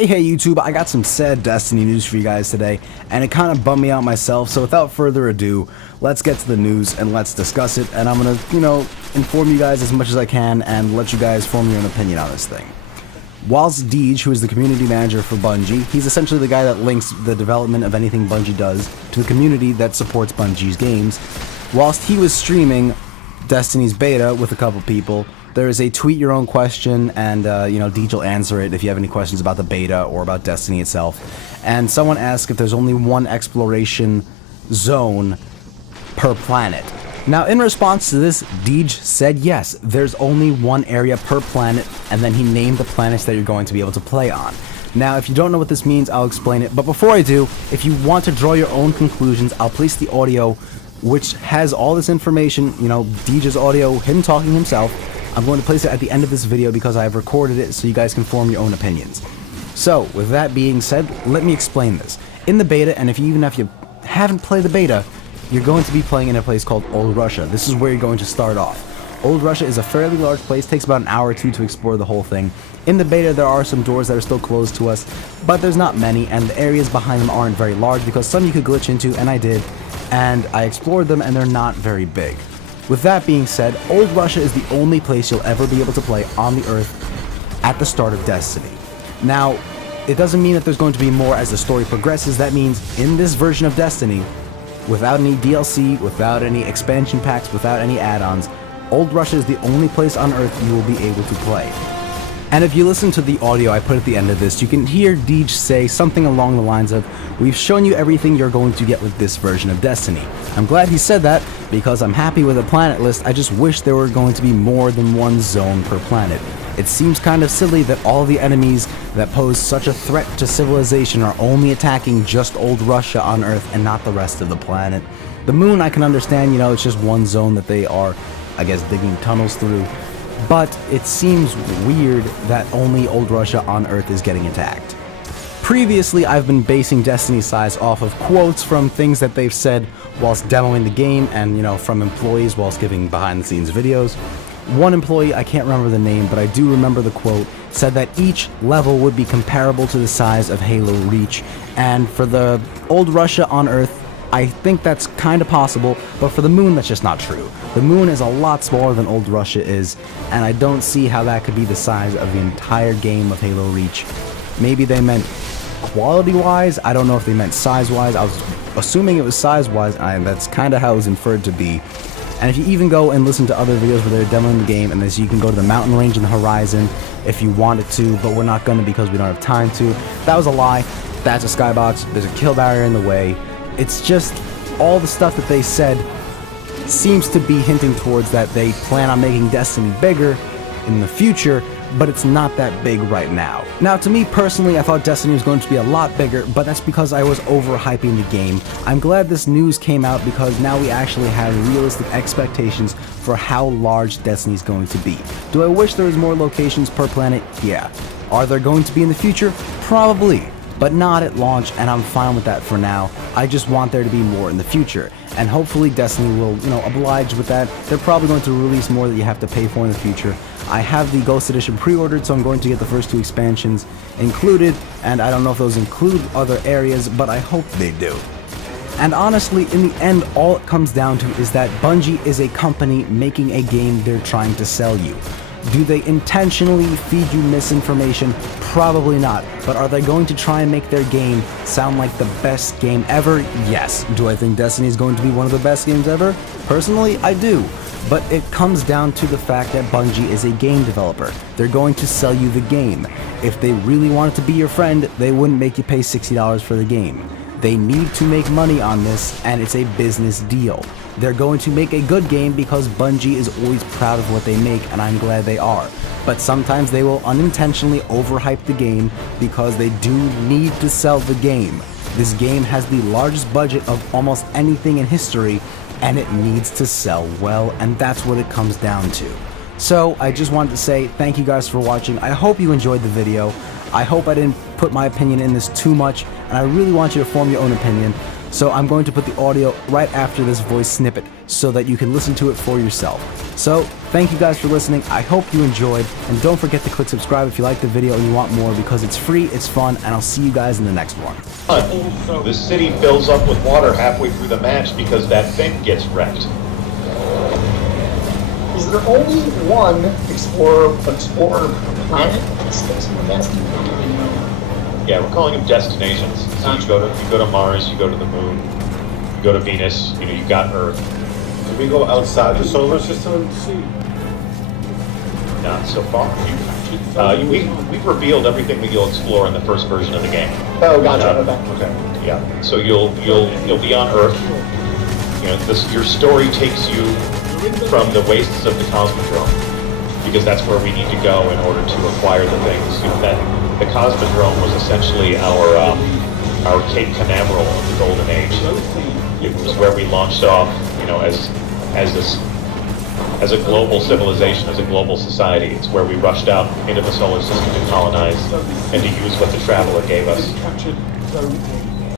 Hey YouTube, I got some sad Destiny news for you guys today, and it kind of bummed me out myself, so without further ado, let's get to the news and let's discuss it, and I'm gonna, inform you guys as much as I can and let you guys form your own opinion on this thing. Whilst Deej, who is the community manager for Bungie, he's essentially the guy that links the development of anything Bungie does to the community that supports Bungie's games. Whilst he was streaming Destiny's beta with a couple people, there is a tweet your own question, and Deej will answer it if you have any questions about the beta or about Destiny itself. And someone asked if there's only one exploration zone per planet. Now, in response to this, Deej said yes, there's only one area per planet, and then he named the planets that you're going to be able to play on. Now, if you don't know what this means, I'll explain it, but before I do, if you want to draw your own conclusions, I'll place the audio which has all this information, Deej's audio, him talking himself. I'm going to place it at the end of this video because I've recorded it so you guys can form your own opinions. So, with that being said, let me explain this. In the beta, and even if you haven't played the beta, you're going to be playing in a place called Old Russia. This is where you're going to start off. Old Russia is a fairly large place, takes about an hour or two to explore the whole thing. In the beta, there are some doors that are still closed to us, but there's not many, and the areas behind them aren't very large because some you could glitch into, and I did, and I explored them, and they're not very big. With that being said, Old Russia is the only place you'll ever be able to play on the Earth at the start of Destiny. Now, it doesn't mean that there's going to be more as the story progresses. That means in this version of Destiny, without any DLC, without any expansion packs, without any add-ons, Old Russia is the only place on Earth you will be able to play. And if you listen to the audio I put at the end of this, you can hear Deej say something along the lines of, "We've shown you everything you're going to get with this version of Destiny." I'm glad he said that, because I'm happy with the planet list. I just wish there were going to be more than one zone per planet. It seems kind of silly that all the enemies that pose such a threat to civilization are only attacking just Old Russia on Earth and not the rest of the planet. The moon I can understand, it's just one zone that they are, I guess, digging tunnels through. But it seems weird that only Old Russia on Earth is getting attacked. Previously, I've been basing Destiny's size off of quotes from things that they've said whilst demoing the game and, from employees whilst giving behind-the-scenes videos. One employee, I can't remember the name, but I do remember the quote, said that each level would be comparable to the size of Halo Reach. And for the Old Russia on Earth, I think that's kind of possible, but for the moon, that's just not true. The moon is a lot smaller than Old Russia is, and I don't see how that could be the size of the entire game of Halo Reach. Maybe they meant quality-wise, I don't know if they meant size-wise. I was assuming it was size-wise, and that's kind of how it was inferred to be. And if you even go and listen to other videos where they're demoing the game, and you can go to the mountain range in the horizon if you wanted to, but we're not going to because we don't have time to. That was a lie. That's a skybox. There's a kill barrier in the way. It's just all the stuff that they said seems to be hinting towards that they plan on making Destiny bigger in the future, but it's not that big right now. Now, to me personally, I thought Destiny was going to be a lot bigger, but that's because I was overhyping the game. I'm glad this news came out because now we actually have realistic expectations for how large Destiny is going to be. Do I wish there was more locations per planet? Yeah. Are there going to be in the future? Probably. But not at launch, and I'm fine with that for now. I just want there to be more in the future, and hopefully Destiny will, oblige with that. They're probably going to release more that you have to pay for in the future. I have the Ghost Edition pre-ordered, so I'm going to get the first 2 expansions included, and I don't know if those include other areas, but I hope they do. And honestly, in the end, all it comes down to is that Bungie is a company making a game they're trying to sell you. Do they intentionally feed you misinformation? Probably not. But are they going to try and make their game sound like the best game ever? Yes. Do I think Destiny is going to be one of the best games ever? Personally, I do. But it comes down to the fact that Bungie is a game developer. They're going to sell you the game. If they really wanted to be your friend, they wouldn't make you pay $60 for the game. They need to make money on this, and it's a business deal. They're going to make a good game because Bungie is always proud of what they make, and I'm glad they are. But sometimes they will unintentionally overhype the game because they do need to sell the game. This game has the largest budget of almost anything in history, and it needs to sell well, and that's what it comes down to. So I just wanted to say thank you guys for watching. I hope you enjoyed the video. I hope I didn't put my opinion in this too much, and I really want you to form your own opinion. So I'm going to put the audio right after this voice snippet so that you can listen to it for yourself. So, thank you guys for listening. I hope you enjoyed, and don't forget to click subscribe if you like the video and you want more, because it's free, it's fun, and I'll see you guys in the next one. The city fills up with water halfway through the match because that thing gets wrecked. Is there only one explorer planet? Yeah, we're calling them destinations. So you go to Mars, you go to the Moon, you go to Venus, you got Earth. Do we go outside the solar system and see? Not so far. We've revealed everything that you'll explore in the first version of the game. Oh, gotcha. Okay. Yeah. So you'll be on Earth. Your story takes you from the wastes of the Cosmodrome, because that's where we need to go in order to acquire the things. The Cosmodrome was essentially our Cape Canaveral of the Golden Age. It was where we launched off, as a global civilization, as a global society. It's where we rushed out into the solar system to colonize and to use what the Traveler gave us.